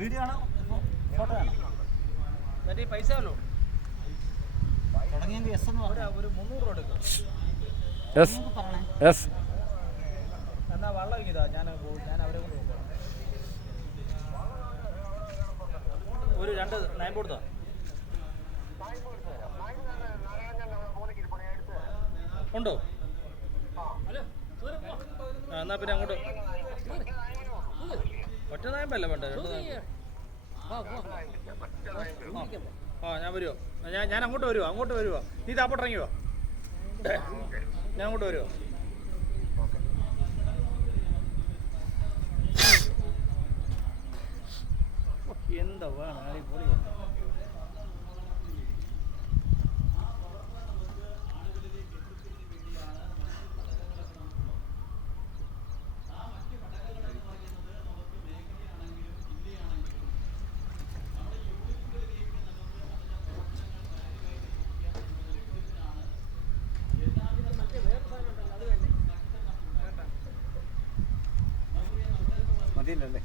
Video ആണോ photo ആണോ മറ്റേ പൈസ വല്ലോ തുടങ്ങിയെങ്കിൽ എസ് എന്ന് പറഞ്ഞാൽ ഒരു 300 രൂപ എടുക്കും. എന്നാ വള്ളം ഇതാ ഞാൻ അവരെ കൊണ്ട് നോക്കാം. ഒരു 2 നയം കൊടുത്താ ഉണ്ടോ? എന്നാ പിന്നെ അങ്ങോട്ട് ഒറ്റ നയമ്പല്ല വേണ്ട 2 നയം. ഞാൻ വരുമോ? ഞാൻ അങ്ങോട്ട് വരുമോ? നീ താപ്പോട്ട് ഇറങ്ങി വാ, ഞാൻ അങ്ങോട്ട് വരുമോ? എന്താ വേണം അടിപൊളിയാണ്. മതിയല്ലേ?